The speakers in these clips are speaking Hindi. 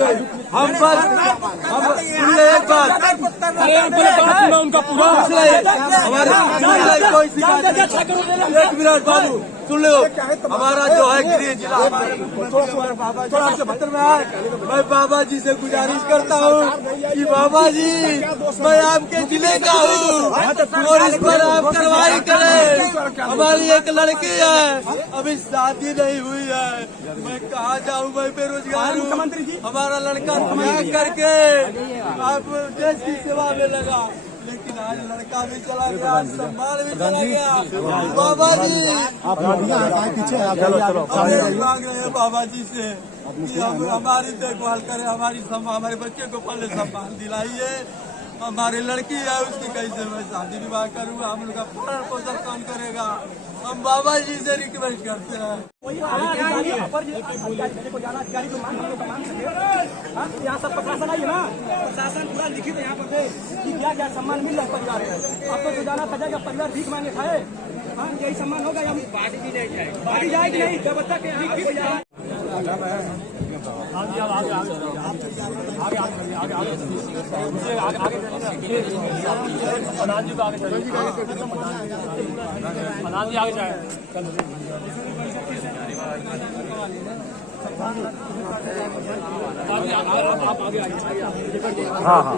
से हम बस हम एक बात उनका पूरा हमारे कोई शिकायत। एक मिनट बाबू सुन लो, हमारा जो है गृह जिला मैं बाबा जी से गुजारिश करता हूँ कि बाबा जी मैं आपके जिले का हूँ और इस पर आप कार्रवाई करें। हमारी एक लड़की है, अभी शादी नहीं हुई है, मैं कहाँ जाऊँ, मैं बेरोजगार हूँ। हमारा लड़का ब्याह करके आप देश की सेवा में लगा, लेकिन आज लड़का भी चला गया, सम्मान भी चला गया। बाबा जी आप पीछे मांग रहे हैं बाबा जी से कि हम हमारी देखभाल करें, हमारे बच्चे को पहले सम्मान दिलाइए। हमारी लड़की है, उसकी कैसे मैं शादी विवाह करूँगा, हम उनका पालन पोषण कौन करेगा। हम बाबा जी से रिक्वेस्ट करते हैं। यहाँ सब प्रशासन आई है ना, प्रशासन पूरा लिखित है यहाँ पर कि क्या क्या सम्मान मिल रहा है परिवार को। आपको तो जाना सजा परिवार भीख मांगे खाए, हाँ यही सम्मान होगा या पार्टी भी नहीं जाएगी, पार्टी जाएगी नहीं जब तक भीख जाए। हाँ हाँ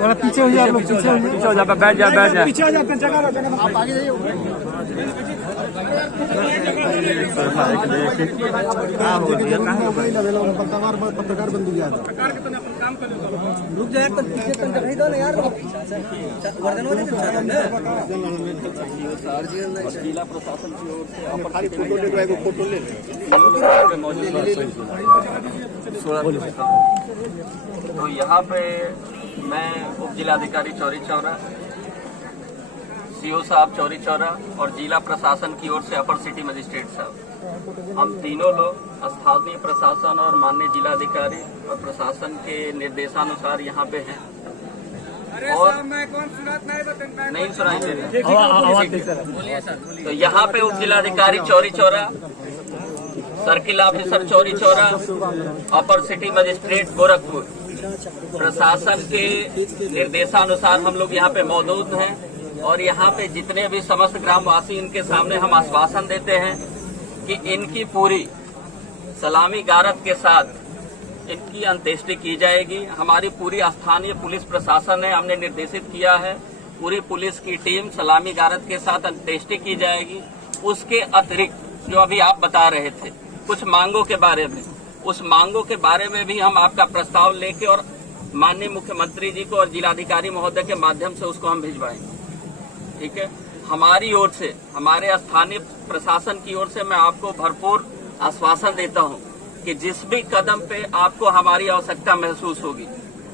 थोड़ा पीछे हो जाए, आप लोग पीछे हो जाए, बैठ जाए पीछे हो जाते जगह आप आगे जाइए। पत्रकार बंद गया रुक जाए तो पीछे नहीं दो यार जिला प्रशासन की ओर से फोटो ले तो यहाँ पे मैं उप जिलाधिकारी चौरी चौरा, सीओ साहब चौरी चौरा और जिला प्रशासन की ओर से अपर सिटी मजिस्ट्रेट साहब, हम तीनों लोग स्थानीय प्रशासन और माननीय जिलाधिकारी और प्रशासन के निर्देशानुसार यहाँ पे हैं। और नहीं सुनाई दे रही। तो यहाँ पे उप जिलाधिकारी चौरी चौरा, सर्किल ऑफिसर चौरी चौरा, अपर सिटी मजिस्ट्रेट गोरखपुर, प्रशासन के निर्देशानुसार हम लोग यहाँ पे मौजूद हैं। और यहाँ पे जितने भी समस्त ग्रामवासी, इनके सामने हम आश्वासन देते हैं कि इनकी पूरी सलामी गारत के साथ इनकी अंत्येष्टि की जाएगी। हमारी पूरी स्थानीय पुलिस प्रशासन है, हमने निर्देशित किया है, पूरी पुलिस की टीम सलामी गारत के साथ अंत्येष्टि की जाएगी। उसके अतिरिक्त जो अभी आप बता रहे थे कुछ मांगों के बारे में, उस मांगों के बारे में भी हम आपका प्रस्ताव लेके और माननीय मुख्यमंत्री जी को और जिलाधिकारी महोदय के माध्यम से उसको हम भिजवाएंगे। ठीक है, हमारी ओर से, हमारे स्थानीय प्रशासन की ओर से मैं आपको भरपूर आश्वासन देता हूं कि जिस भी कदम पे आपको हमारी आवश्यकता महसूस होगी,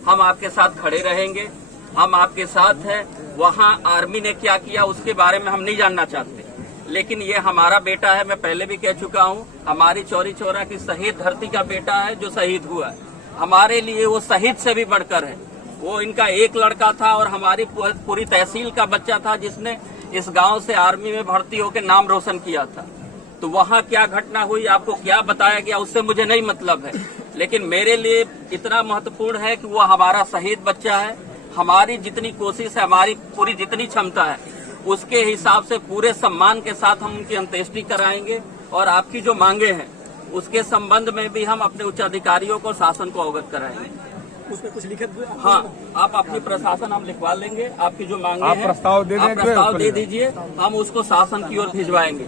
हम आपके साथ खड़े रहेंगे, हम आपके साथ हैं। वहां आर्मी ने क्या किया उसके बारे में हम नहीं जानना चाहते, लेकिन ये हमारा बेटा है, मैं पहले भी कह चुका हूं, हमारी चौरी चौरा की शहीद धरती का बेटा है जो शहीद हुआ है। हमारे लिए वो शहीद से भी बढ़कर है। वो इनका एक लड़का था और हमारी पूरी तहसील का बच्चा था जिसने इस गांव से आर्मी में भर्ती होकर नाम रोशन किया था। तो वहां क्या घटना हुई, आपको क्या बताया गया, उससे मुझे नहीं मतलब है, लेकिन मेरे लिए इतना महत्वपूर्ण है कि वो हमारा शहीद बच्चा है। हमारी जितनी कोशिश है, हमारी पूरी जितनी क्षमता है, उसके हिसाब से पूरे सम्मान के साथ हम उनकी अंत्येष्टि कराएंगे। और आपकी जो मांगे हैं उसके संबंध में भी हम अपने उच्च अधिकारियों को, शासन को अवगत कराएंगे। उसमें कुछ लिखित, हाँ, आप अपनी प्रशासन हम लिखवा लेंगे, आपकी जो मांगे हैं प्रस्ताव दे दीजिए, हम उसको शासन की ओर भिजवाएंगे।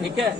ठीक है,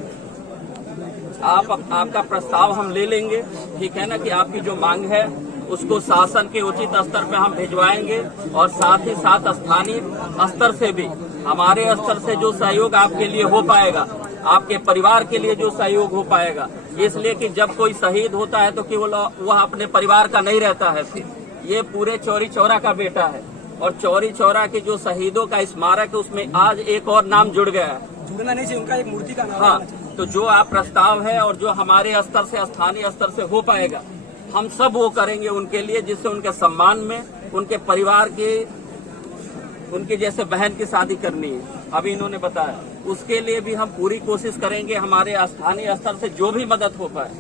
आपका प्रस्ताव हम ले लेंगे, ठीक है ना, कि आपकी जो मांग है उसको शासन के उचित स्तर पे हम भिजवाएंगे। और साथ ही साथ स्थानीय स्तर से भी, हमारे स्तर से जो सहयोग आपके लिए हो पाएगा, आपके परिवार के लिए जो सहयोग हो पाएगा, इसलिए कि जब कोई शहीद होता है तो केवल वह अपने परिवार का नहीं रहता है, फिर ये पूरे चौरी चौरा का बेटा है। और चौरी चौरा के जो शहीदों का स्मारक है उसमें आज एक और नाम जुड़ गया है, जुड़ना नहीं चाहिए, उनका एक मूर्ति का नाम। हाँ, तो जो आप प्रस्ताव है और जो हमारे स्तर से, स्थानीय स्तर से हो पाएगा, हम सब वो करेंगे उनके लिए, जिससे उनके सम्मान में, उनके परिवार के, उनके जैसे बहन की शादी करनी है अभी इन्होंने बताया, उसके लिए भी हम पूरी कोशिश करेंगे। हमारे स्थानीय स्तर से जो भी मदद हो पाए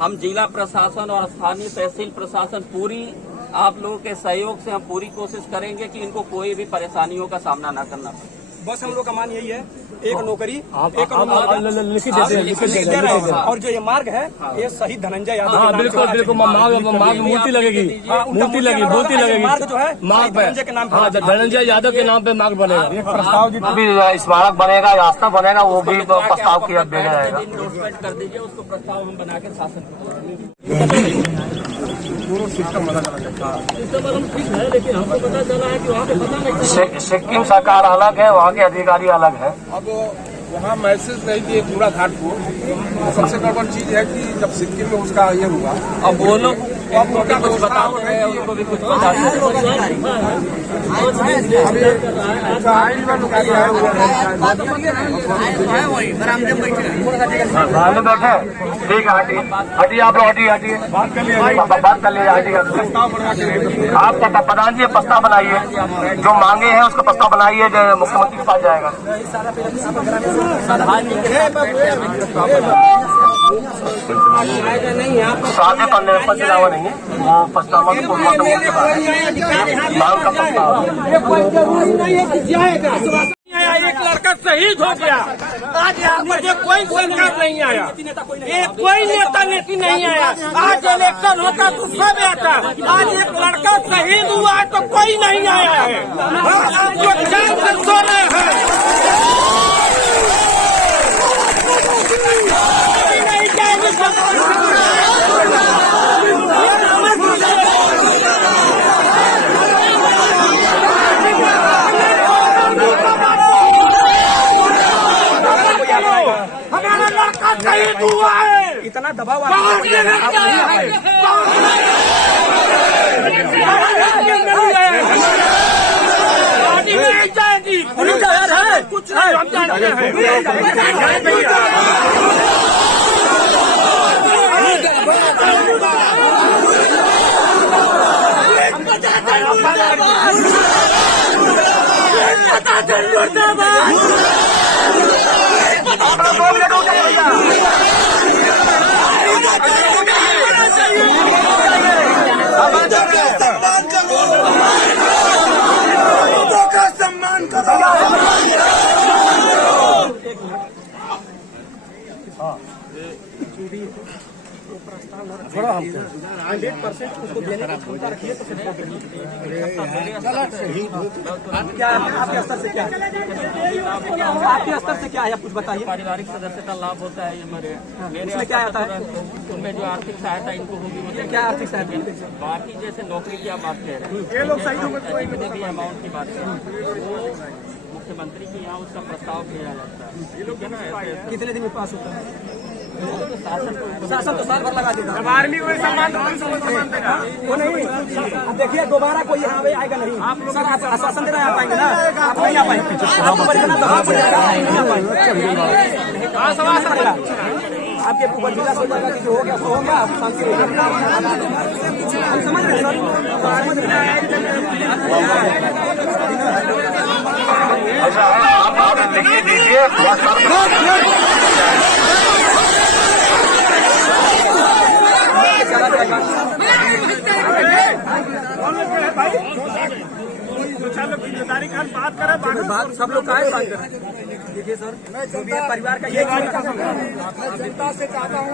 हम जिला प्रशासन और स्थानीय तहसील प्रशासन पूरी आप लोगों के सहयोग से हम पूरी कोशिश करेंगे कि इनको कोई भी परेशानियों का सामना न करना पड़े। बस हम लोग का मान यही है, एक नौकरी एक लिखित देते हैं। और जो ये मार्ग है ये शहीद धनंजय यादव हाँ बिल्कुल बिल्कुल, मार्ग मूर्ति लगेगी, मूर्ति लगेगी, मूर्ति लगेगी मार्ग जो है मार्ग पे धनंजय के नाम हाँ, धनंजय यादव के नाम पे मार्ग बनेगा। प्रस्ताव अभी स्मारक बनेगा, रास्ता बनेगा, वो भी प्रस्ताव किया देना जाएगा। इन्वेस्टमेंट कर दीजिए, उसको प्रस्ताव हम बना के शासन लेकिन हमको पता चला है कि वहाँ पे पता नहीं। सिक्किम सरकार अलग है, वहाँ के अधिकारी अलग है। अब वहाँ मैसेज नहीं दिए पूरा घाट को। सबसे गड़बड़ चीज है कि जब सिक्किम में उसका ये हुआ, अब वो लोग उनको भी कुछ बताओ, उनको भी कुछ बता बैठे ठीक है, हटिए हटिए, आप लोग हटिए हटिए, बात कर लीजिए, हटिए। आप प्रधान जी प्रस्ताव बनाइए, जो मांगे हैं उसका प्रस्ताव बनाइए, जो मुख्यमंत्री के पास जाएगा। सादे पन्ने पर चलावा नहीं है, वो पछतावा मांग का प्रस्ताव। एक लड़का शहीद हो गया, आज यहाँ पर जो कोई सरकार नहीं आया, ये कोई नेता नेती नहीं आया। आज इलेक्शन होता तो सब आता, आज एक लड़का शहीद हुआ है तो कोई नहीं आया है। जो चैन से सो रहे हैं हमारा लड़का शहीद हुआ है। इतना दबाव कुछ नहीं, हम जानते हैं। सम्मान करो। 100% उसको देने की क्षमता रखिए तो फिर क्या आपके स्तर से क्या है, आपके स्तर से क्या है, आप कुछ बताइए। पारिवारिक सदस्यता लाभ होता है, ये मेरे इसमें क्या आता है, उनमें जो आर्थिक सहायता इनको होगी, क्या आर्थिक सहायता, बाकी जैसे नौकरी की आप बात कह रहे हैं, ये लोग सही भी अमाउंट की बात करें, वो मुख्यमंत्री के यहाँ उसका प्रस्ताव किया जाता है। कितने दिन में पास होता है? शासन तो साल भर लगा देगा। आर्मी को सम्मान देगा वो नहीं, अब देखिए दोबारा कोई यहाँ आएगा नहीं। सर आप आश्वासन देना आ पाएंगे ना, आप नहीं आ पाएंगे, आपको परिणाम दबाव पड़ेगा, नहीं आ पाएंगे। आश्वासन देगा आपके ऊपर जिला से होगा कि जो हो गया सो हो गया, आप शांति से हम समझ रहे हैं अच्छा आप लिखिए दीजिए। बात करें, बात सब लोग का देखिए सर, जो भी है परिवार का ये जनता से चाहता हूँ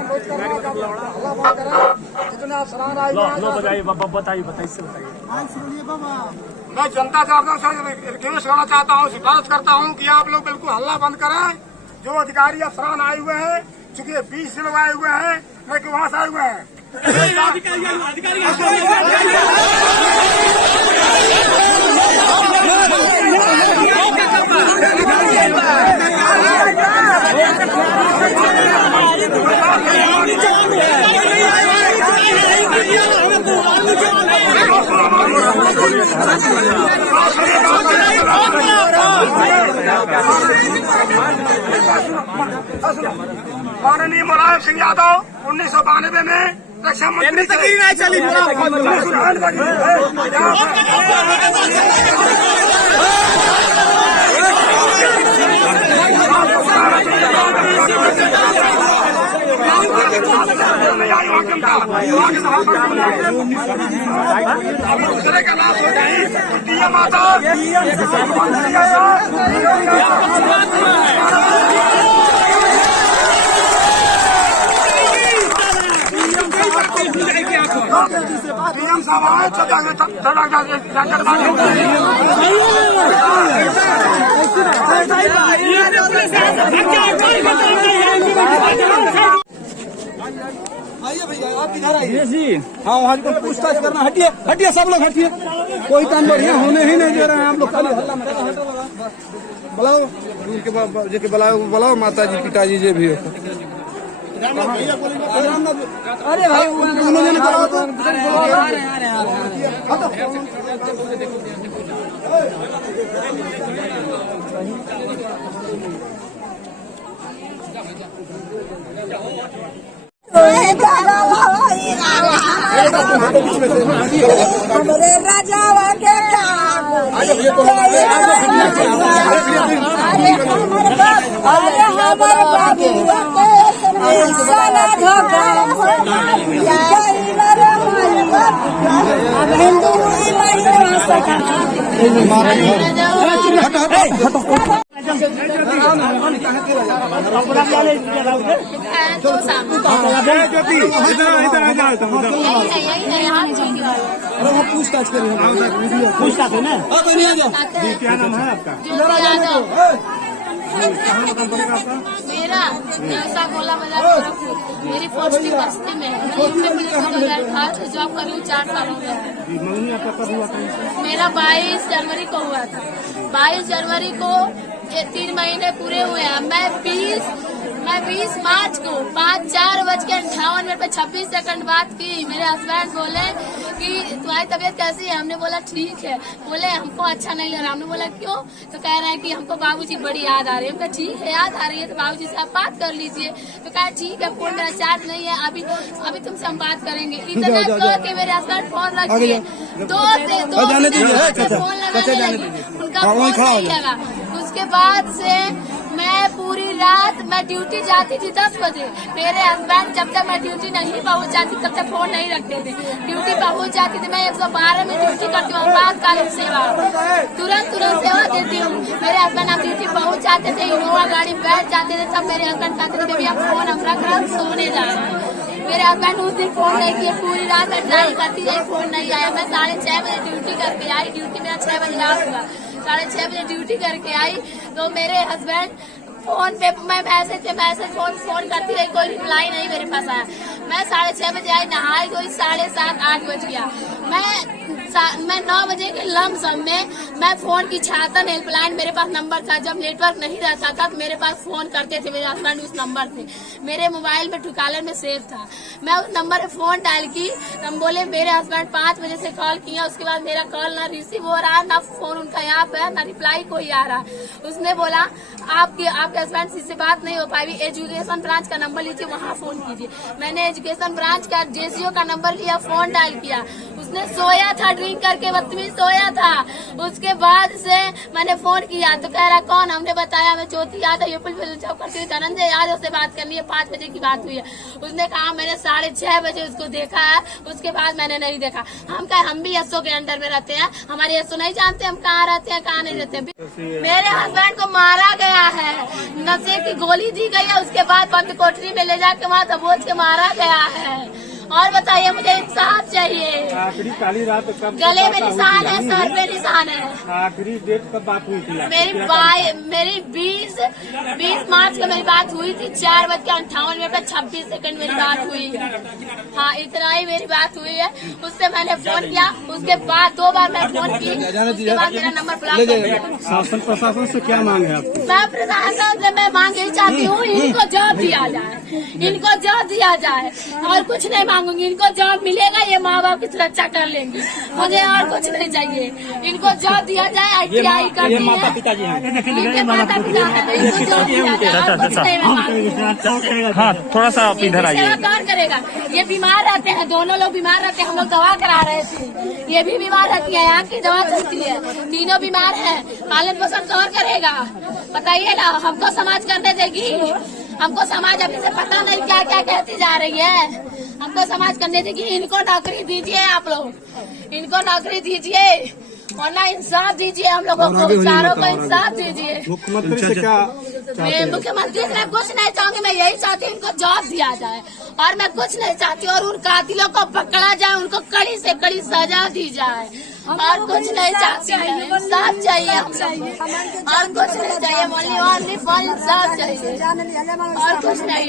मैं जनता से रिक्वेस्ट करना चाहता हूँ, सिफारिश करता हूँ कि आप लोग बिल्कुल हल्ला बंद करें। जो अधिकारी अफसरान आए हुए हैं, चूंकि 20 लोग आए हुए हैं, लेकिन वहाँ से आए हुए हैं माननीय मुलायम सिंह यादव 1992 में रक्षा मंत्री चली दूसरे का लाश हो जाए डीएम आता डीएम साहब आए आइए भैया, आप किधर आइए? जी हाँ, वहाँ को पूछताछ करना। हटिए हटिए, सब लोग हटिए। कोई काम बढ़िया होने ही नहीं दे रहे हैं। हम लोग खाली हल्ला मचा बुलाओ, उनके बुलाओ माता जी पिताजी जो भी हो। अरे भाई उन्होंने बुलाओ तो हमरे राजावा के अरे हमर बाबू साला धोखा हिंदू पूछताछ करिए। पूछताछ है ना? क्या नाम है आपका? मेरा गोला बाजार गोरखपुर। मेरी पोस्टिंग बस्ती में है। मैं यूपी पुलिस में 2018 जॉब कर रही हूँ। 4 साल हो गया है। मेरा 22 जनवरी को हुआ था। 22 जनवरी को 3 महीने पूरे हुए हैं। मैं 20 मार्च को 4:58 पे 26 सेकंड बात की। मेरे हस्बैंड बोले कि तुम्हारी तबीयत कैसी है? हमने बोला ठीक है। बोले हमको अच्छा नहीं लग रहा। हमने बोला क्यों? तो कह रहे हैं कि हमको बाबूजी बड़ी याद आ रही है। हम कहा ठीक है, याद आ रही है तो बाबूजी से आप बात कर लीजिए। तो कहा ठीक है, फोन मेरा चार्ज नहीं है, अभी तुमसे हम बात करेंगे। इतना कह के मेरे हस्बैंड फोन रख दिए। 2 से 2 फोन लगाने लगी, उनका फोन नहीं लगा। उसके बाद से मैं पूरी रात मैं ड्यूटी जाती थी 10 बजे। मेरे हस्बैंड जब तक मैं ड्यूटी नहीं पहुंच जाती तब तक फोन नहीं रखते थे। ड्यूटी पहुंच जाती थी, मैं 112 में ड्यूटी करती हूँ, आपातकालीन सेवा, तुरंत सेवा देती हूँ। मेरे हस्बैंड आप ड्यूटी पहुंच जाते थे, इनोवा गाड़ी बैठ जाते थे, तब मेरे हस्बैंड कहते थे बेबी आप फोन हम रख रहे सोने जा रहे हैं। मेरे हस्बैंड उस दिन फोन नहीं किए। पूरी रात मैं ट्राई करती रही, फोन नहीं आया। मैं 6:30 बजे ड्यूटी करके आई। ड्यूटी मेरा 6 बजे रात हुआ। 6:30 बजे ड्यूटी करके आई तो मेरे हस्बैंड फोन पे मैं मैसेज फोन करती रही, कोई रिप्लाई नहीं मेरे पास आया। मैं 6:30 बजे आई, नहाई धोई, 7:30 8 बज गया। मैं 9 बजे के लमसम में मैं फोन की छातन हेल्पलाइन, मेरे पास नंबर था। जब नेटवर्क नहीं रहता था तो मेरे पास फोन करते थे मेरे हस्बैंड उस नंबर से। मेरे मोबाइल में ट्रूकॉलर में सेव था। मैं उस नंबर पे फोन डायल की, हम बोले मेरे हस्बैंड 5 बजे से कॉल किया। उसके बाद मेरा कॉल ना रिसीव हो रहा, ना फोन उनका यहाँ पे, ना रिप्लाई कोई आ रहा। उसने बोला आपके हस्बैंड से बात नहीं हो पाएगी, एजुकेशन ब्रांच का नंबर लीजिए, वहाँ फोन कीजिए। मैंने एजुकेशन ब्रांच का जेसीओ का नंबर लिया, फोन डायल किया। उसने सोया था, ड्रिंक करके बदतमीज सोया था। उसके बाद से मैंने फोन किया तो कह रहा कौन? हमने बताया मैं ज्योति यादव यूपी पुलिस जॉब करती हूँ, धनंजय यादव से बात करनी है। 5 बजे की बात हुई है। उसने कहा मैंने 6:30 बजे उसको देखा है, उसके बाद मैंने नहीं देखा। हम भी एसओ के अंडर में रहते हैं, हमारे एसओ नहीं जानते हम कहाँ रहते हैं कहाँ नहीं रहते हैं। मेरे हस्बैंड को मारा गया है, नशे की गोली दी गई है। उसके बाद बंद कोठरी में ले जाके वहाँ दबोच के मारा गया है। और बताइए मुझे इंसाफ चाहिए। आखिरी काली रात कब? गले में निशान है, सर पे निशान है। आखिरी डेट कब बात हुई थी? मेरी 20 मार्च को मेरी बात हुई थी। 4:58 पे 26 सेकंड मेरी बात हुई है। हाँ, इतना ही मेरी बात हुई है। उससे मैंने फोन किया, उसके बाद 2 बार मैं फोन की, उसके बाद मेरा नंबर ब्लॉक कर दिया। शासन प्रशासन से क्या मांग है आपकी? मैं प्रशासन से मैं मांग यही चाहती हूँ, इनको जॉब दिया जाए, इनको जॉब दिया जाए और कुछ नहीं मांगूंगी। इनको जॉब मिलेगा, ये माँ बाप की सुरक्षा कर लेंगी, मुझे और कुछ नहीं चाहिए। इनको जॉब दिया जाए, ITI कर दिए, माता पिता जी हैं, इनके माता पिता हैं, इनको जॉब दिया जाए, और कुछ नहीं मैं मांगूंगी। हाँ, थोड़ा सा आप इधर आइए। सेवा कौन करेगा? ये बीमार रहते हैं, दोनों लोग बीमार रहते हैं। हम लोग दवा करा रहे थे, ये भी बीमार रहती है, यहाँ की दवा चलती है। तीनों बीमार है, पालन पोषण कौन करेगा? बताइए ना, हमको समाज करने देगी? हमको समाज अभी से पता नहीं क्या क्या कहती जा रही है। हमको समाज करने दीजिए, इनको नौकरी दीजिए, आप लोग इनको नौकरी दीजिए, वरना इंसाफ दीजिए, हम लोगों को बेचारों को इंसाफ दीजिए। मुख्यमंत्री से क्या मैं मुख्यमंत्री से मैं कुछ नहीं चाहूंगी, मैं यही चाहती हूँ इनको जॉब दिया जाए, और मैं कुछ नहीं चाहती, और उन कातिलों को पकड़ा जाए, उनको कड़ी से कड़ी सजा दी जाए, और कुछ नहीं चाहती, इंसाफ चाहिए और कुछ नहीं चाहिए, ओनली फॉर इंसाफ चाहिए और कुछ नहीं।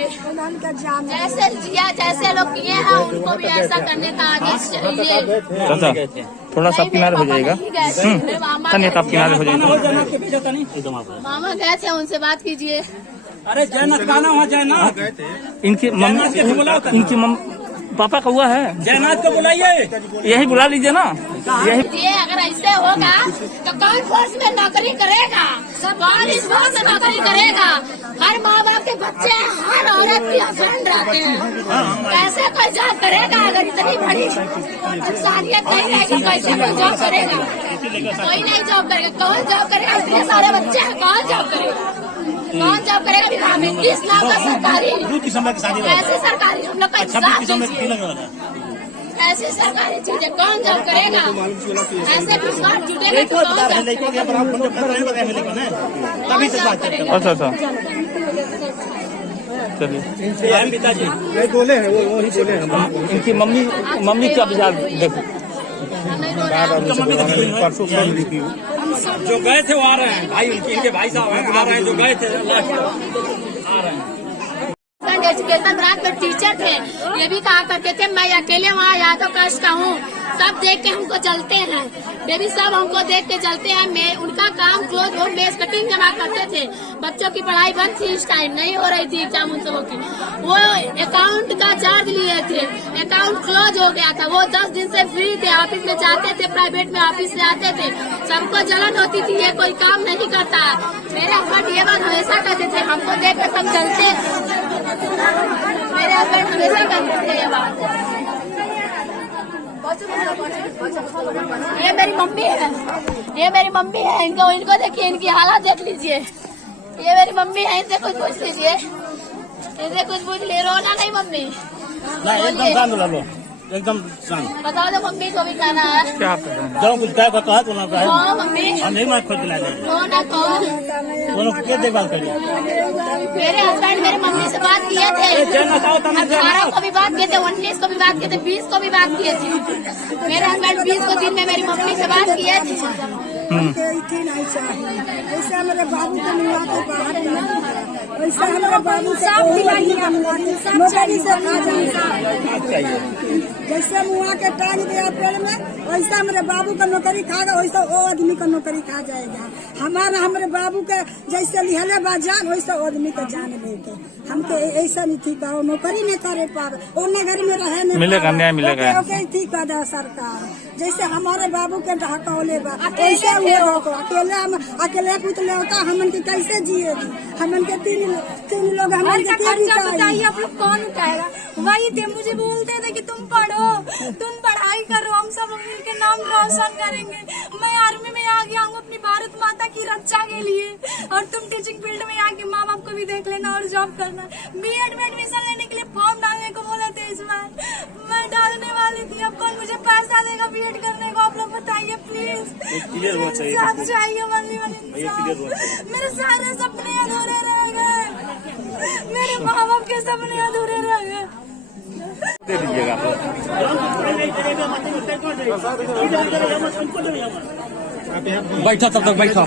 जैसे जिया जैसे लोग किए हैं उनको भी ऐसा करने का आदेश चाहिए। थोड़ा सा किनारे हो जाएगा, तनिया आप किनारे हो जाएगा। मामा गए थे, उनसे बात कीजिए। अरे जयनाथ गाना वहाँ जयनाथ, इनकी पापा का हुआ है, जयनाथ को बुलाइए, यही बुला लीजिए ना। ये अगर ऐसे होगा तो कौन फोर्स में नौकरी करेगा, कौन इस फोर्स में नौकरी करेगा? हर माँ बाप के बच्चे, हर औरत की हस्बैंड रहते हैं, कैसे कोई जॉब करेगा? अगर इतनी बड़ी इंसानियत नहीं रहेगी कैसे कोई जॉब करेगा? कोई नहीं जॉब करेगा, कौन जॉब करेगा? इतने सारे बच्चे हैं, कौन जॉब करेगा? कौन जॉब करेगा? बिना में 20 लाख का सरकारी, ऐसे सरकारी हम लोग का इंसाफ दीजिए, ऐसी सरकारी चीजें कौन जॉब करेगा? ऐसे विश्वास जुटेगा तो कौन जॉब करेगा? अच्छा चलिए, पिताजी बोले हैं वो वही बोले हैं। इनकी मम्मी का विचार देखो, जो गए थे वो आ रहे हैं, भाई इनके भाई साहब हैं, आ रहे हैं, जो गए थे लास्ट आ रहे हैं। एजुकेशन ब्रांच में टीचर थे, ये भी कहा करते थे मैं अकेले वहाँ यादव कास्ट का हूँ, सब देख के हमको जलते हैं, बेबी सब हमको देख के जलते हैं। मैं उनका काम क्लोज हो, मेज कटिंग जमा करते थे, बच्चों की पढ़ाई बंद थी, इस टाइम नहीं हो रही थी एग्जाम उन सबों की, वो अकाउंट का चार्ज लिए थे, अकाउंट क्लोज हो गया था, वो 10 दिन से फ्री थे, ऑफिस में जाते थे, प्राइवेट में ऑफिस से आते थे, सबको जलन होती थी, ये कोई काम नहीं करता। मेरे हस्बैंड ये बात हमेशा कहते थे, हमको देख कर सब जलते, मेरे हस्बैंड हमेशा कहते थे ये बात। ये मेरी मम्मी है, ये मेरी मम्मी है, इनको देखिए, इनकी हालत देख लीजिए, ये मेरी मम्मी है, इनसे कुछ पूछ लीजिए, इनसे कुछ पूछ लिए, रोना नहीं मम्मी, एकदम शांत, बताओ तो मम्मी को भी खाना है, जो कुछ कहा कहा तो ना कहा, हाँ मम्मी नहीं मैं खुद दिला देंगे, रोना कौन, दोनों क्या देखभाल करिए। मेरे हस्बैंड मेरी मम्मी से बात किए थे, 18 को भी बात किए थे, 19 को भी बात किए थे, 20 को भी बात किए थे, मेरे हस्बैंड 20 को दिन में मेरी मम्मी से बात किए थे। ऐसे हमारे बाबू को मिला के बाहर वैसे हमारे बाबू से नौकरी से खा जाएगा, जैसे मुआ के टांग दिया पेड़ में वैसा हमारे बाबू का नौकरी खाएगा, वैसा वो आदमी का नौकरी खा जाएगा। हमारे बाबू के जैसे लिहले बा जान वैसा आदमी का जान लेके हमको ऐसा नहीं थी का नौकरी नहीं करे पावे, वो नगर में रहे नहीं मिलेगा, न्याय मिलेगा, ठीक है सरकार, जैसे हमारे बाबू के ढकावले बा ऐसे अकेले पुतले होता, हमन की कैसे जिएगी? हमन के तीन लोग, हमन के बताइए आप लोग कौन उठाएगा? वही थे, मुझे बोलते थे कि तुम पढ़ो, तुम पढ़ाई करो, हम सब मिल के नाम रोशन करेंगे। मैं आर्मी में आ गया हूँ अपनी भारत माता की रक्षा के लिए, और तुम टीचिंग फील्ड में आके माँ बाप को भी देख लेना और जॉब करना। बीएड में एडमिशन लेने के लिए फॉर्म डालने को बोले थे, इस बार मैं डालने वाली थी, अब कौन मुझे पैसा देगा बीएड करने को? आप लोग बताइए प्लीज, चाहिए मेरे सारे सपने अधूरे रह गए, मेरे माँ बाप के सपने अधूरे रह गए। दे दीजिएगा, बैठा तब तक बैठा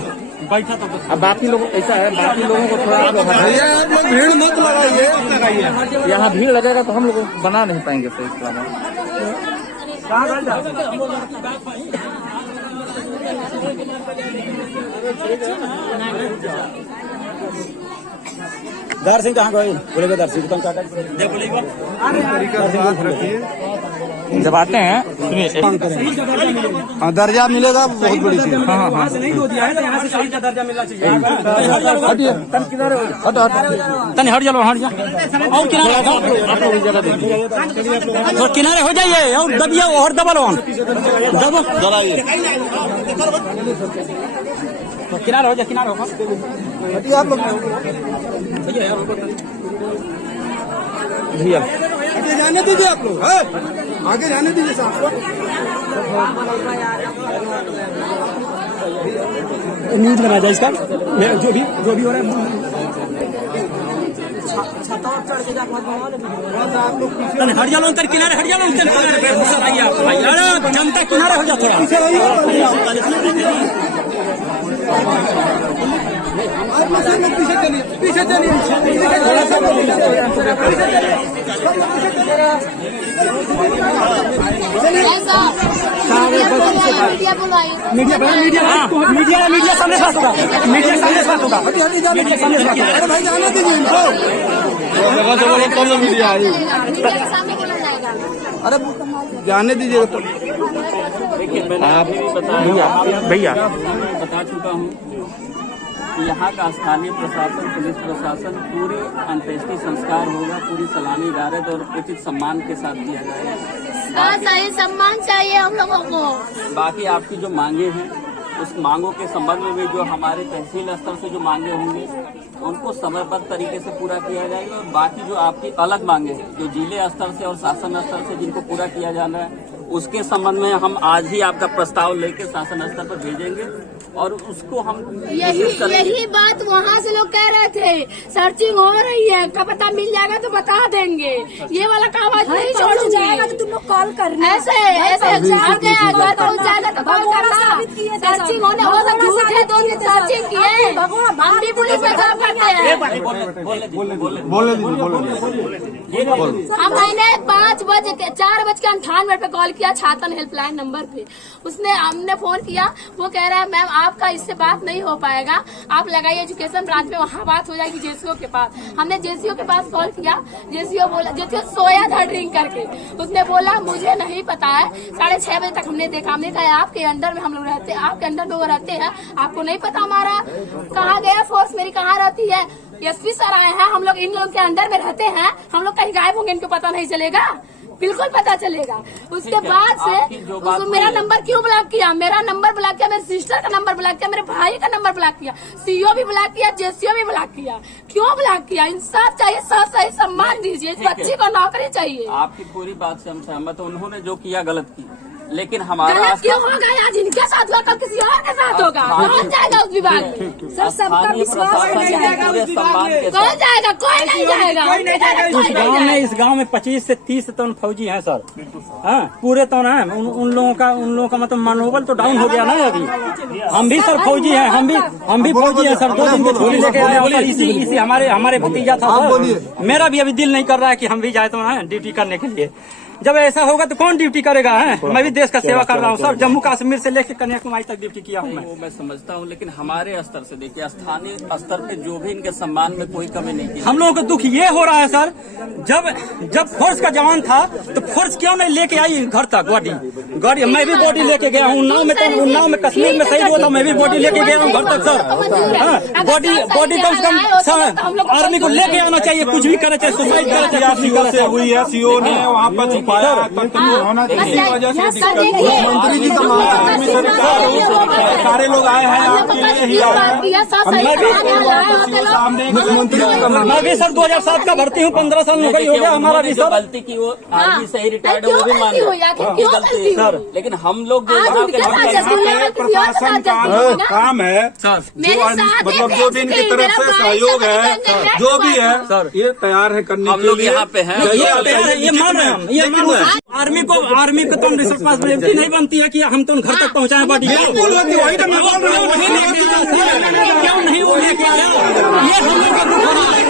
तब तक। अब बाकी लोग ऐसा है, बाकी लोगों को थोड़ा भीड़ मत लगाइए, यहाँ भीड़ लगेगा तो हम लोग बना नहीं पाएंगे सही इस्लाम। दर सिंह कहाँ गए? बोलेगा दर सिंह तुम काटा जब आते हैं सुनिए, दर्जा मिलेगा, बहुत बड़ी चीज। हाँ नहीं हो दिया है तो यहाँ से शहीद का दर्जा मिलना चाहिए। तन हट जाओ, हट जाओ और किनारे हो जाइए और दबिए और दबा किनारे हो जाए, किनारे हो आप लोग भैया आगे जाने दीजिए आप लोग, आगे जाने दीजिए साहब। न्यूज बना जाए इसका, जो भी हो रहा है। हट जा लोग किनारे, हट जा लोग किनारे, जनता किनारे हो जा थोड़ा। पीछे चलिए, पीछे चलिए, मीडिया सामने से बात होगा, मीडिया सामने से बात होगा, मीडिया सामने से बात होगा। अरे भाई जाने दीजिए इनको, बोलो मीडिया आई, अरे जाने दीजिए। आप भैया बता चुका हूँ कि यहाँ का स्थानीय प्रशासन, पुलिस प्रशासन पूरी अंत्येष्टि संस्कार होगा, पूरी सलामी गारद और उचित सम्मान के साथ किया जाएगा। सही सम्मान चाहिए हम लोगों को। बाकी आपकी जो मांगे हैं उस मांगों के संबंध में भी जो हमारे तहसील स्तर से जो मांगे होंगे उनको समयबद्ध तरीके से पूरा किया जाएगा। और बाकी जो आपकी अलग मांगे हैं जो जिले स्तर से और शासन स्तर से जिनको पूरा किया जाना है उसके संबंध में हम आज ही आपका प्रस्ताव लेकर शासन स्तर पर भेजेंगे और उसको हम यही बात वहाँ से लोग कह रहे थे, सर्चिंग हो रही है, कब पता मिल जाएगा तो बता देंगे। ये वाला काम आज नहीं छोड़ जाएगा तो तुम लोग कॉल करना, ऐसे आ गया घर पहुँच जाएगा तो कॉल करना। सर्चिंग होने हो तो झूठ है, तो सर्चिंग किए, हम भी पुलिस में काम करते हैं। हमने 4:58 पे कॉल किया छातन हेल्पलाइन नंबर पे, हमने फोन किया, वो कह रहा है मैम आपका इससे बात नहीं हो पाएगा, आप लगाइए एजुकेशन ब्रांच में, वहाँ बात हो जाएगी जेसीओ के पास। हमने जेसीओ के पास कॉल किया, जेसीओ सोया था ड्रिंक करके, उसने बोला मुझे नहीं पता है। 6:30 बजे तक हमने देखा, हमने कहा आपके अंडर में हम लोग रहते हैं, आपके अंडर में वो रहते हैं, आपको नहीं पता हमारा कहाँ गया फोर्स मेरी कहाँ रहती है। एसपी सर आए हैं, हम लोग इन लोग के अंडर में रहते हैं, हम लोग कहीं गायब होंगे इनको पता नहीं चलेगा, बिल्कुल पता चलेगा। उसके बाद से मेरा नंबर क्यों ब्लॉक किया, मेरा नंबर ब्लॉक किया, मेरे सिस्टर का नंबर ब्लॉक किया, मेरे भाई का नंबर ब्लॉक किया, सीओ भी ब्लॉक किया, जेसीओ भी ब्लॉक किया। क्यों ब्लॉक किया? इंसाफ चाहिए, सही सम्मान दीजिए, इस बच्ची को नौकरी चाहिए। आपकी पूरी बात से हम सहमत हैं, उन्होंने जो किया गलत किया, लेकिन हमारा क्यों होगा? आज इनके साथ हुआ, कल किसी और के साथ होगा, कौन जाएगा उस विभाग में? सर सबका विश्वास कौन जाएगा उस विभाग में? कौन जाएगा? कोई नहीं जाएगा। इस गांव में 25 से 30 टन फौजी हैं सर, हाँ पूरे टन है। उन लोगों का मतलब मनोबल तो डाउन हो गया ना अभी। हम भी सर फौजी हैं, हम भी फौजी हैं सर। 2 दिन की छुट्टी लेके आए, इसी हमारे भतीजा था सर। मेरा भी अभी दिल नहीं कर रहा है कि हम भी जाए तो ड्यूटी करने के लिए। जब ऐसा होगा तो कौन ड्यूटी करेगा? है मैं भी देश का सेवा कर रहा हूँ सर, जम्मू कश्मीर से लेकर कन्याकुमारी तक ड्यूटी किया हूँ वो मैं समझता हूँ, लेकिन हमारे स्तर से देखिए, स्थानीय स्तर पे जो भी इनके सम्मान में कोई कमी नहीं की। हम लोगों को दुख ये हो रहा है सर, जब फोर्स का जवान था तो फोर्स क्यों नहीं लेके आई घर तक गाड़ी? मैं भी बॉडी लेके गया हूँ उन्नाव में कश्मीर में शहीद हुआ था, मैं भी बॉडी लेके गया हूँ घर तक सर। बॉडी कम से कम आर्मी को लेके आना चाहिए, कुछ भी करना चाहिए, सुसाइड करना चाहिए। हुई है, सीओ ने वहाँ पर छुपाया, होना चाहिए, इसी वजह से मंत्री जी का सारे लोग आए हैं आपके लिए ही मैं भी सर 2007 का भर्ती हूँ, 15 साल नौकरी हो गया हमारा भी सर। गलती की वो आर्मी से ही रिटायर्ड है, वो भी मान गलती सर, लेकिन हम लोग जो प्रशासन का काम है सर, मतलब जो भी इनकी तरफ से सहयोग है, जो भी है सर, ये तैयार है करने हम लोग यहाँ पे हैं। ये मान रहे हैं हम, ये मान रहे हैं। आर्मी को तो रिस्पांसिबिलिटी नहीं बनती है कि हम तुम घर तक पहुँचाएं बॉडी। क्यों नहीं वो लेके आ रहे? ये हम लोग का दुख हो रहा है।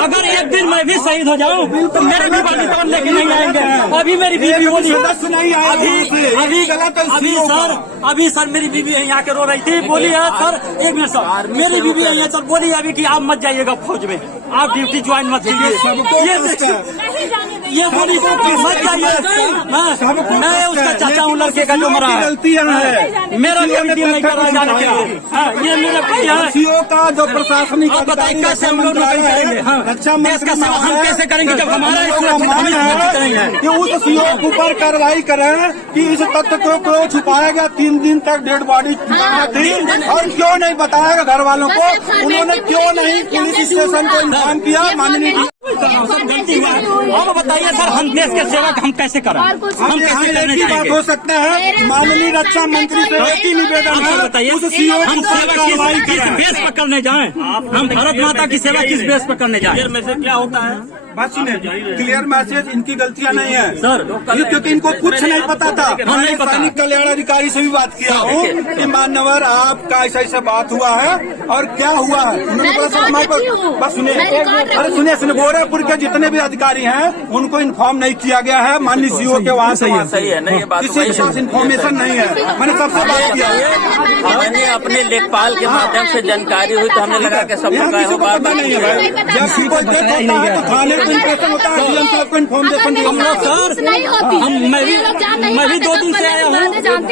अगर एक दिन मैं भी शहीद हो जाऊं तो मेरे भी बॉडी कौन लेके नहीं आएंगे? अभी मेरी बीवी बोली, अभी सर मेरी बीवी यहाँ के रो रही थी, बोली है सर, एक मिनट सर, मेरी बीवी है सर, बोली अभी कि आप मत जाइएगा फौज में, आप ड्यूटी ज्वाइन मत कीजिए। ये बोली मत जाइए। मैं उसका चाचा हूँ, लड़के का जो मरा है, मेरा भी नहीं कर रहा जाने के लिए। ये मेरा सीओ का जो प्रशासनिक बताइए कैसे हम लोग नौकरी करेंगे? अच्छा देश का सेवा हम कैसे करेंगे जब हमारा कि उस सीओ के ऊपर कार्रवाई करें कि इस तथ्य को छुपाया गया, 3 दिन तक डेड बॉडी थी और क्यों नहीं बताया घर वालों को? उन्होंने क्यों नहीं पुलिस स्टेशन को इन्फॉर्म किया? माननीय कर रहा हूँ सर, गलती हुआ है। अब बताइए सर, हम देश के सेवक हम कैसे करें? हम कैसे करने जाएंगे? हो सकता है माननीय रक्षा मंत्री से एक ही निवेदन है, बताइए उस सीओ हम सेवा किस बेस पर करने जाएं? हम भारत माता की सेवा किस बेस पर करने जाएं? मैसेज क्या होता है? बात सुने, क्लियर मैसेज, इनकी गलतियां नहीं है सर, क्योंकि इनको कुछ नहीं पता था। नहीं पता। सैनिक कल्याण अधिकारी से भी बात किया हूँ कि मान्यवर आपका ऐसा ऐसा बात हुआ है और क्या हुआ है। उन्होंने बोला सर हमारे पास, बस सुनिए, अरे सुनिए, गोरखपुर के जितने भी अधिकारी हैं उनको इन्फॉर्म नहीं किया गया है माननीय सीओ के वहाँ से। सही है नहीं, ये बात किसी के पास इन्फॉर्मेशन नहीं है। मैंने सबसे बात किया है, मैंने अपने लेखपाल के माध्यम से जानकारी हुई तो हमने लगा के सब लोग किसी को पता नहीं है भाई। जब कोई डेथ होता है तो थाने को इन्फॉर्मेशन होता है, डीएम साहब को इन्फॉर्मेशन हम लोग सर, मैं भी 2 दिन से आया हूँ,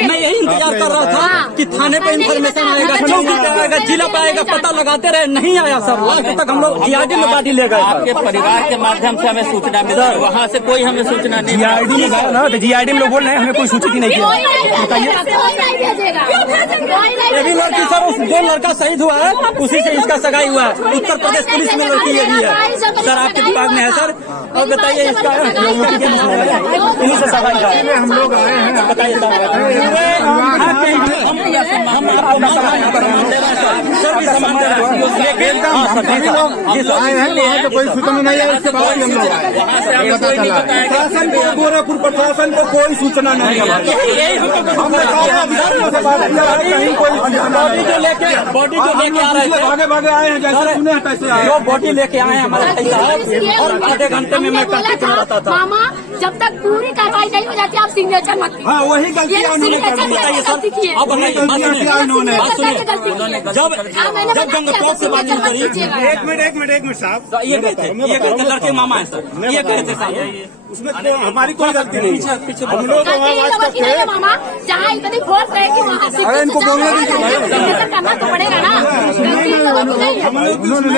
मैं यही इंतजार कर रहा था कि थाने पे इन्फॉर्मेशन आएगा, चौकी पे आएगा, जिला पे आएगा, पता लगाते रहे, नहीं आया सर। लास्ट तक हम लोग जीआईडी में गाड़ी ले गए। आपके परिवार के माध्यम से हमें सूचना मिला, वहाँ से कोई हमें सूचना नहीं। जीआईडी में गए ना, तो जीआईडी में लोग बोल रहे हैं हमें कोई सूचित ही नहीं किया। बताइए, ये भी लड़की सर, उस जो लड़का शहीद हुआ है उसी से इसका सगाई हुआ है। उत्तर प्रदेश पुलिस में लड़की ये भी है सर, आपके विभाग में है सर। और बताइए इसका इन्हीं से सगाई का हम लोग आए हैं, बताइए सर कोई सूचना नहीं है, इसके बाद हम लोग प्रशासन को, गोरखपुर प्रशासन को कोई सूचना नहीं है। हमने बॉडी जो लेके आ रहे थे, भागे भागे आए हैं, जैसे सुने हैं कैसे आए। जो बॉडी लेके आए हैं हमारे भाई साहब, और आधे घंटे में मैं ट्रैफिक में रहता था। मामा, जब तक पूरी कार्रवाई नहीं हो जाती आप सिग्नेचर मत कीजिए। हाँ, वही गलती उन्होंने कर दी। बताइए सर, अब जब गंगटोक से बातचीत करी, एक मिनट साहब, ये कहते लड़के मामा है सर, ये कहते साहब उसमें हमारी कोई गलती नहीं। पीछे हम लोग मामा, जहाँ इतनी फोर्स रहेगी वहाँ अरे इनको बोलने दीजिए, करना तो पड़ेगा ना। उन्होंने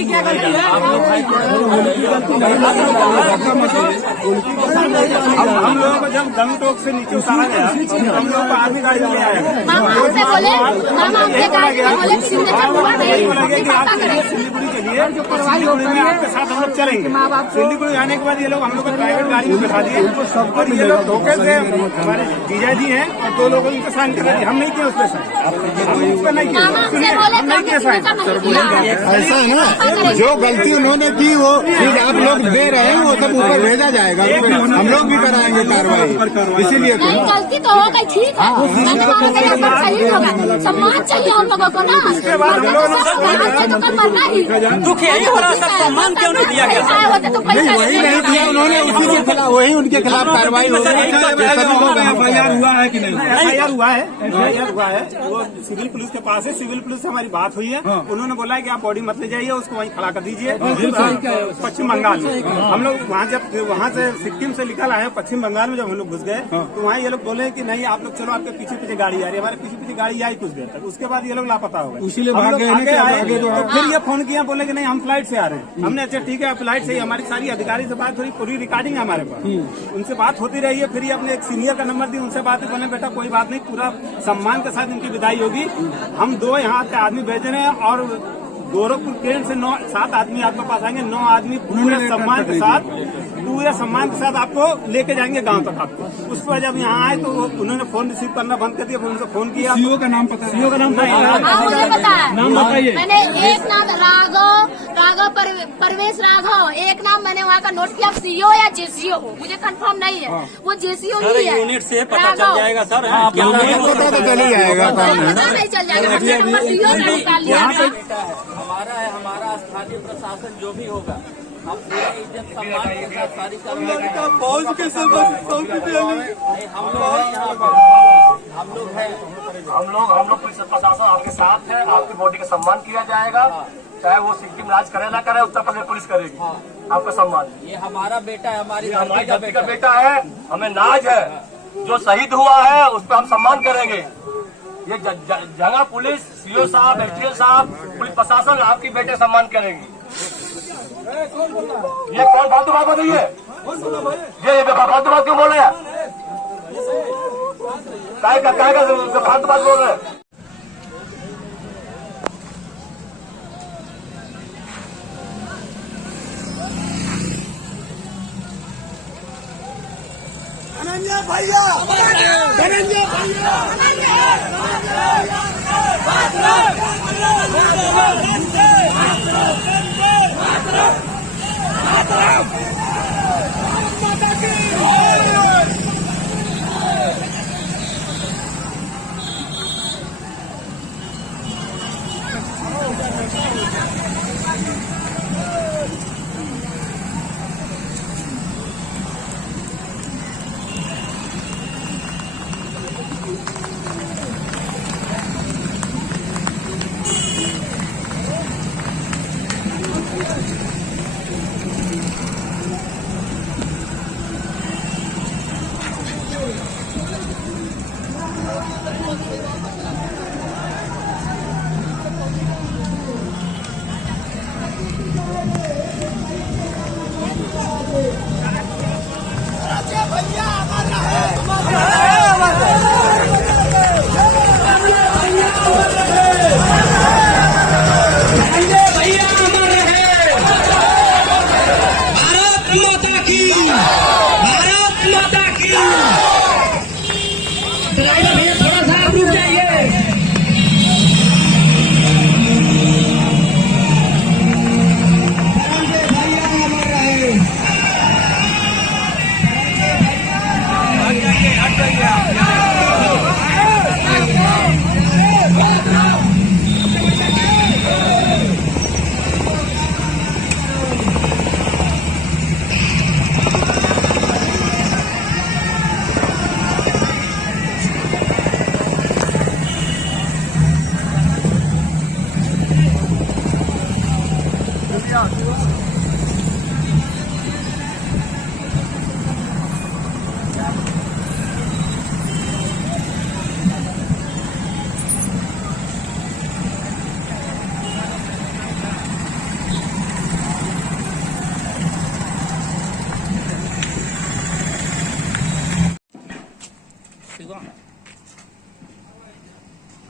क्या गलती है? हम लोगों को जब गंगटोक से नीचे उतारा गया, हम लोग को आदमी गाड़ी में आया। मामा हमसे बोले, मामा हमसे गाड़ी में बोले सिग्नेचर हुआ नहीं, सिलीगुड़ी के लिए जो कार्रवाई हो रही है आपके साथ हम लोग चलेंगे। सिलीगुड़ी आने के बाद ये लोग हम लोग को प्राइवेट गाड़ी में बैठा दिए और ये लोग धोखे से हमारे जीजा जी हैं और 2 लोगों को साइन करा दिए। हम नहीं किए उस पर साइन, हम उस पर नहीं किए, हम नहीं किए साइन। ऐसा है ना, जो गलती उन्होंने की वो चीज आप लोग दे रहे हैं वो सब ऊपर भेजा जाएगा, हम लोग भी कराएंगे कार्रवाई। इसीलिए गलती तो हो गई, ठीक है, सही होगा, सम्मान चाहिए हम लोगों को ना। दुख यही हो रहा सर, सम्मान क्यों नहीं दिया गया? वही नहीं दिया उन्होंने, वही उनके खिलाफ कार्रवाई हो रही है। FIR हुआ है कि नहीं? FIR हुआ है, वो सिविल पुलिस के पास है। सिविल पुलिस से हमारी बात हुई है, उन्होंने बोला है कि आप बॉडी मत ले जाइए, उसको वहीं खड़ा कर दीजिए। पश्चिम बंगाल में हम लोग वहाँ से सिक्किम से निकल आए, पश्चिम बंगाल में जब हम लोग घुस गए तो वहाँ ये लोग बोले कि नहीं आप लोग चलो, आपके पीछे पीछे गाड़ी आ रही है। हमारे पीछे पीछे गाड़ी आई कुछ देर तक, उसके बाद ये लोग लापता हो गए। आगे आए तो फिर ये फोन किया, बोले कि नहीं हम फ्लाइट से आ रहे हैं। हमने अच्छा ठीक है फ्लाइट से ही, हमारी सारी अधिकारी से बात हुई, पूरी रिकॉर्डिंग है हमारे पास, उनसे बात होती रही है। फिर ये अपने एक सीनियर का नंबर दी, उनसे बात बोले बेटा कोई बात नहीं, पूरा सम्मान के साथ इनकी विदाई होगी। हम 2 यहाँ के आदमी भेज रहे हैं और गोरखपुर ट्रेन से 7 आदमी आपके पास आएंगे, 9 आदमी पूरे सम्मान के साथ आपको लेके जाएंगे गांव तक आपको। उस पर जब यहाँ आए तो उन्होंने फोन रिसीव करना बंद कर दिया, फिर उनसे फोन किया। सीओ का नाम पता है? सीओ का नाम नाम बताइए। मैंने एक नाम राघव परवेश राघव, एक नाम मैंने वहाँ का नोट किया, सीओ या जेसीओ हो, मुझे कंफर्म नहीं है, वो जेसीओ ही है। यूनिट से पता चल जाएगा सर, पता तो चल ही जाएगा, पता नहीं चल जाएगा, सीओ का निकाल लिया। हमारा स्थानीय प्रशासन जो भी होगा, हम पूरे इज्जत सम्मान के साथ सारी कार्रवाई फौज के सब हम लोग पुलिस प्रशासन आपके साथ है, आपकी बॉडी का सम्मान किया जाएगा, चाहे वो सिक्किम राज करे ना करे, उत्तर प्रदेश पुलिस करेगी आपका सम्मान। ये हमारा बेटा है, हमारी धरती का बेटा है, हमें नाज है। जो शहीद हुआ है उस पर हम सम्मान करेंगे। ये जगह पुलिस, सीओ साहब, एसडीएम साहब, पुलिस प्रशासन आपकी बेटे सम्मान करेगी। ये कौन फालतू बात बोल रही है? ये फालतू बात क्यों बोल रहे हैं? काय का फालतू बात बोल रहे हैं? भैया धनंजय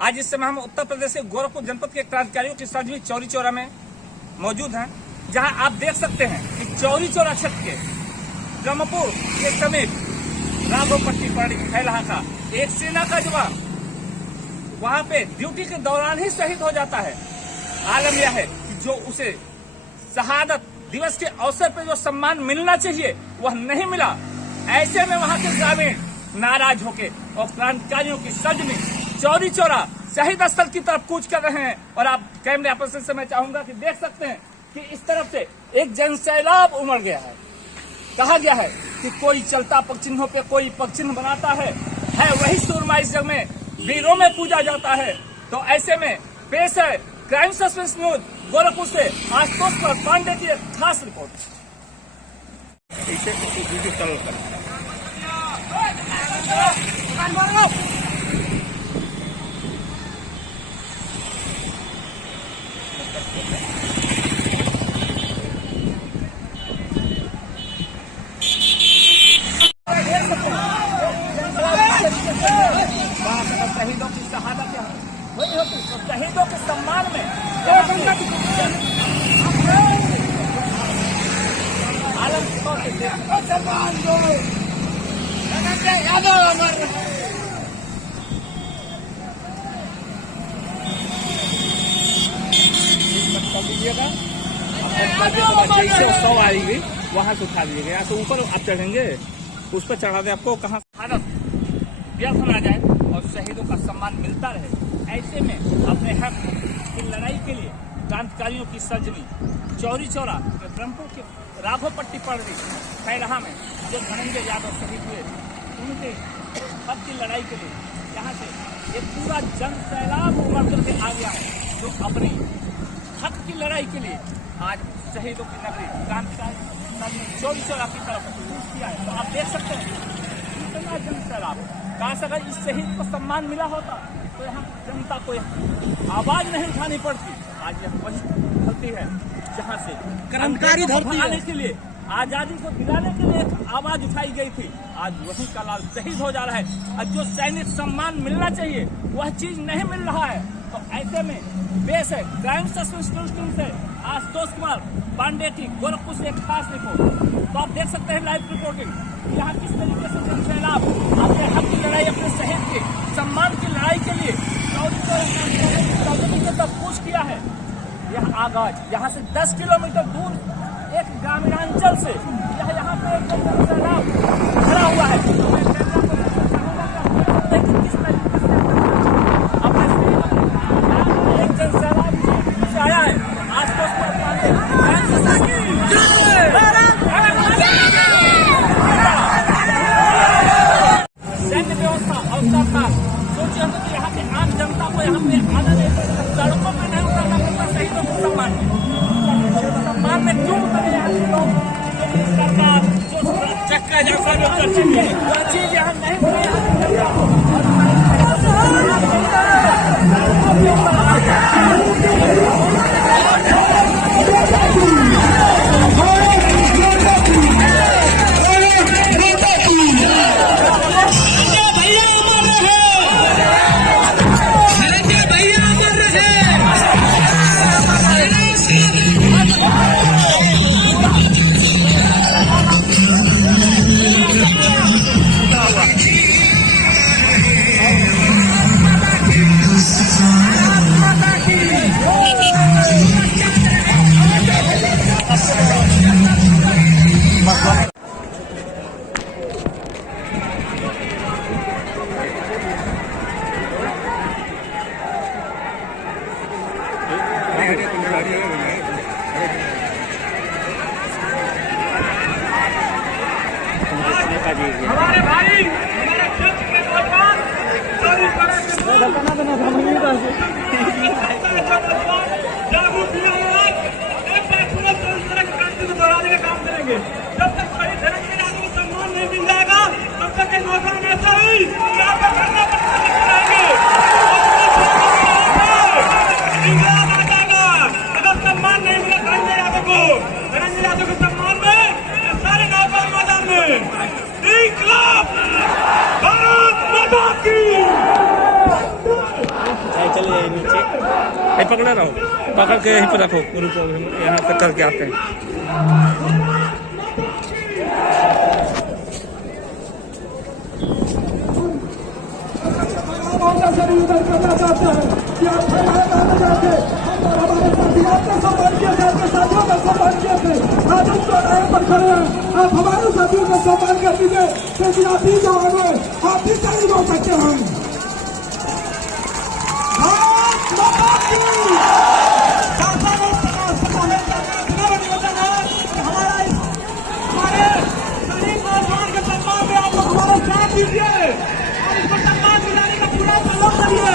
आज इस समय हम उत्तर प्रदेश के गोरखपुर जनपद के क्रांतिकारियों की सरजमी चौरी चौरा में मौजूद हैं, जहां आप देख सकते हैं कि चौरी चौरा क्षेत्र के ब्रह्मपुर के समीप राघोपट्टी पहाड़ी फैलहा का एक सेना का जवान वहां पे ड्यूटी के दौरान ही शहीद हो जाता है। आलम यह है कि जो उसे शहादत दिवस के अवसर पर जो सम्मान मिलना चाहिए वह नहीं मिला। ऐसे में वहां के ग्रामीण नाराज होके और क्रांतिकारियों की सरजमी चौरी चौरा शहीद स्थल की तरफ कूच कर रहे हैं। और आप कैमरे पर्सन से मैं चाहूंगा कि देख सकते हैं कि इस तरफ से एक जन सैलाब उमड़ गया है। कहा गया है कि कोई चलता पग चिन्हों पे कोई पग चिन्ह बनाता है वही सूरमा इस जग में वीरों में पूजा जाता है। तो ऐसे में पेश है क्राइम सस्पेंस न्यूज गोरखपुर से आशुतोष पांडे की एक खास रिपोर्ट। शहीदों की शहादत वही होती है, शहीदों के सम्मान में आलम सम्मान दो लीजिएगा जैसे 100 आएगी वहां से उठा लीजिएगा। यहाँ से ऊपर आप चढ़ेंगे उस पर चढ़ा दे आपको कहाँ हालत व्यर्थ ना जाए और शहीदों का सम्मान मिलता रहे। ऐसे में अपने हक की लड़ाई के लिए क्रांतिकारियों की सरजमी चौरी चौरा ब्रह्मपुर के राघोपट्टी पहाड़ी फैलहा में जो धनंजय यादव शहीद हुए उनके हक की लड़ाई के लिए यहाँ से एक पूरा जन सैलाब उमड़ करके आ गया है, जो अपनी हक की लड़ाई के लिए आज शहीदों की नगरी क्रांतिकारी चौरी चौरा की तरफ किया है। तो आप देख सकते हैं कितना जन सैलाब। काश अगर इस शहीद को सम्मान मिला होता तो यहाँ जनता को आवाज नहीं उठानी पड़ती। आज यह वही धरती है जहाँ से क्रांतिकारी धरती के लिए आजादी को दिलाने के लिए एक आवाज उठाई गई थी। आज वही का लाल शहीद हो जा रहा है और जो सैनिक सम्मान मिलना चाहिए वह चीज नहीं मिल रहा है। तो ऐसे में बेस है क्राइम सस्पेंस न्यूज टीम से आशुतोष कुमार पांडे की गोरखपुर से एक खास रिपोर्ट। तो आप देख सकते हैं लाइव रिपोर्टिंग यहाँ किस तरीके से जनसैलाब अपने हक की लड़ाई, अपने शहीद के सम्मान की लड़ाई के लिए चौधरी के तब कूच किया है। यह आगाज यहाँ से 10 किलोमीटर दूर एक ग्रामीणांचल से यहाँ पे एक जनसैलाब खड़ा हुआ है। किस तरीके से अपने एक जनसैलाब से आया है। आशुतोष कुमार पांडे सैन्य व्यवस्था अवस्था था। सोचिए हम कि यहाँ पे आम जनता को यहाँ पे आना नहीं पड़ता, सड़कों पे नहीं उतरना पड़ता शहीदों को सम्मान में क्यों उतरे यहाँ के लोग? सरकार जो चक्का जैसा जो चर्चित है वो चीज यहाँ नहीं हमारे भाई हमारे क्षेत्र के नौजवान क्रांति को दोहराने का काम करेंगे। जब तक शहीद धरमवीर यादव को सम्मान नहीं मिल जाएगा तब तक के नौजवान ऐसा ही यहाँ पर धरना प्रदर्शन करेंगे। इंकलाब आ जाएगा अगर सम्मान नहीं मिला धरमवीर यादव को। धरमवीर यादव के सम्मान में सारे नौजवान मैदान में इंकलाब भारत माता की। चले जाइए नीचे, पकड़ा रहो, पकड़ के यहीं पे रखो, रुको यहाँ से करके आते हैं। आप हमारे साथियों का सम्मान कर दीजिए क्योंकि आप ही जाओगे, आप ही शहीद हो सकते हैं। हमारे शहीद नौजवान के सम्मान में आप लोग हमारा साथ दीजिए और इसको सम्मान दिलाने का पूरा सहयोग करिए।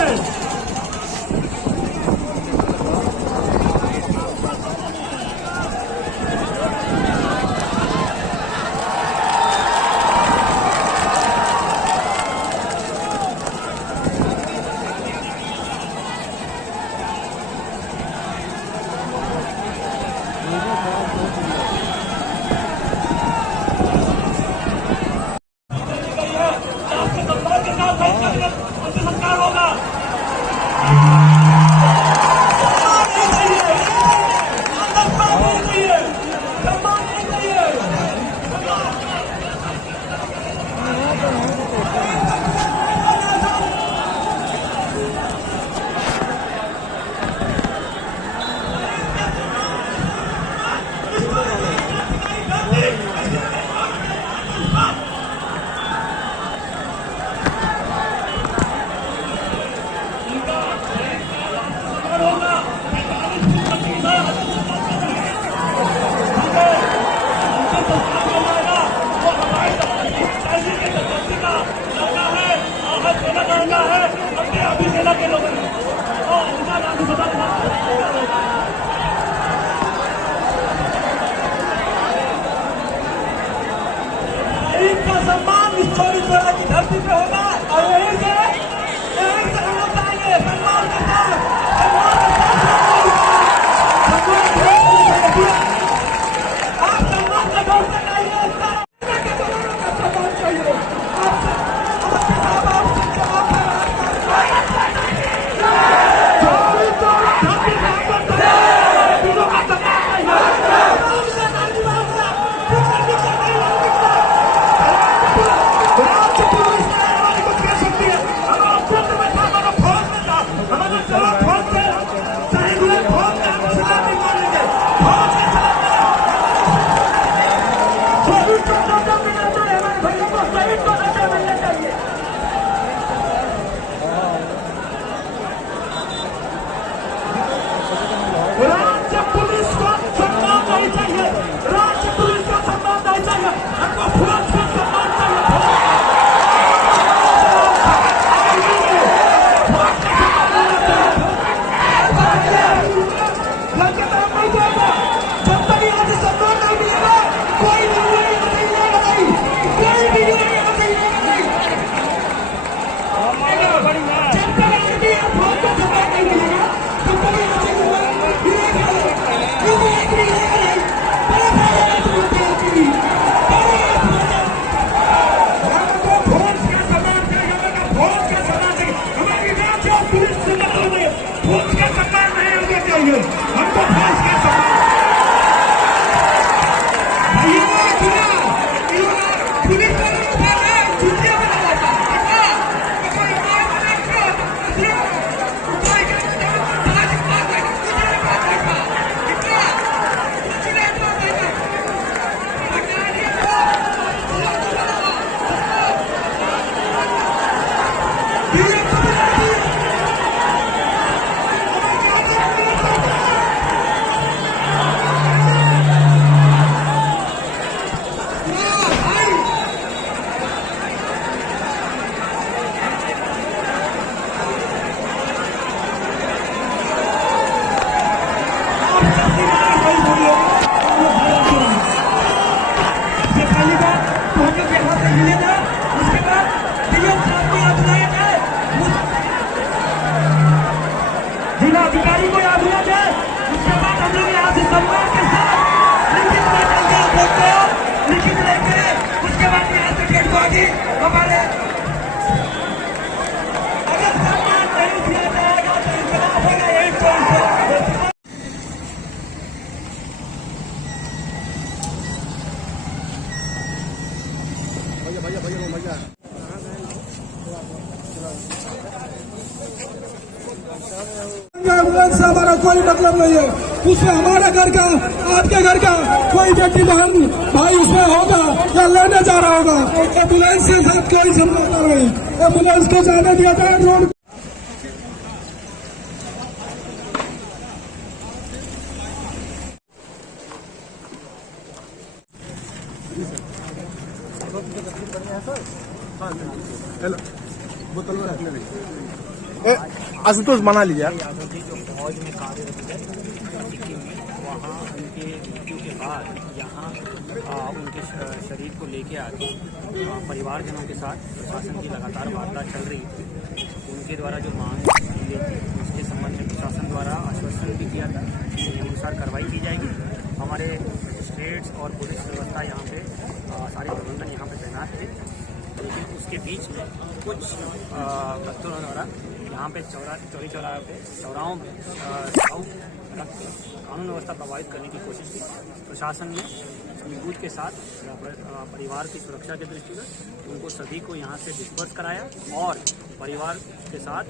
फौज का सम्मान नहीं हमको चाहिए, हमको फौज का सम्मान। पुलिस वालों को छुट्टियां बनाता जिलाधिकारी को याद होना जाए। उसके बाद हम लोग यहाँ से सम्मान के साथ लिखित लेके उसके बाद यहाँ से डेट होगी हमारे। अगर सम्मान नहीं दिया जाएगा तो इनकलाब होगा यही चोर से। एम्बुलेंस से हमारा कोई मतलब नहीं है, उसमें हमारे घर का आपके घर का कोई बेटी बहन भाई उसमें होगा या लेने जा रहा होगा, एम्बुलेंस के साथ कोई संपर्क नहीं। एम्बुलेंस को जाने दिया जाए रोड। बोतल में रखने आशुतोष बना लीजिए। यादव जी जो फौज में कार्यरत है वहाँ उनके मृत्यु के बाद यहाँ उनके शरीर को लेके आके परिवारजनों के साथ प्रशासन की लगातार वार्ता चल रही थी। उनके द्वारा जो मांग की गई थी उसके संबंध में प्रशासन द्वारा आश्वासन भी किया था कि अनुसार कार्रवाई की जाएगी। हमारे मजिस्ट्रेट्स और पुलिस व्यवस्था यहाँ पे सारे प्रबंधन यहाँ पे तैनात थे, लेकिन उसके बीच में कुछ भक्तों द्वारा यहाँ पे चौरी चौराहे पे चौराहों में कानून व्यवस्था प्रभावित करने की कोशिश की। प्रशासन ने सूझबूझ के साथ परिवार की सुरक्षा के दृष्टिगत उनको सभी को यहाँ से डिस्पर्स कराया और परिवार के साथ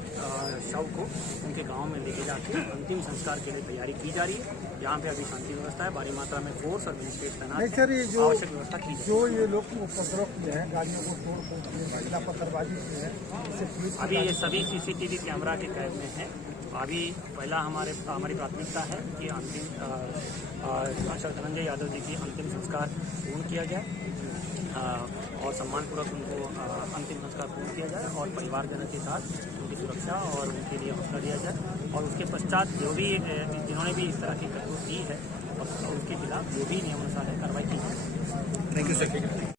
शव को उनके गांव में लेके जाके अंतिम संस्कार के लिए तैयारी की जा रही है। यहाँ पे अभी शांति व्यवस्था है, भारी मात्रा में फोर्स और मजिस्ट्रेट तैनात है, आवश्यक व्यवस्था की जो ये लोग उपद्रव किए हैं, गाड़ियों को तोड़ महिला पत्थरबाजी की है, अभी ये सभी सीसीटीवी कैमरा के कैद में है। अभी पहला हमारी प्राथमिकता है कि अंतिम धनंजय यादव जी की अंतिम संस्कार पूर्ण किया जाए और सम्मानपूर्वक उनको अंतिम संस्कार पूर्ण किया जाए और परिवारजनों के साथ उनकी सुरक्षा और उनके लिए हौसला दिया जाए। और उसके पश्चात जो भी जिन्होंने भी इस तरह की करतूत की है उसके खिलाफ जो भी नियमानुसार है कार्रवाई की जाए। Thank you sir.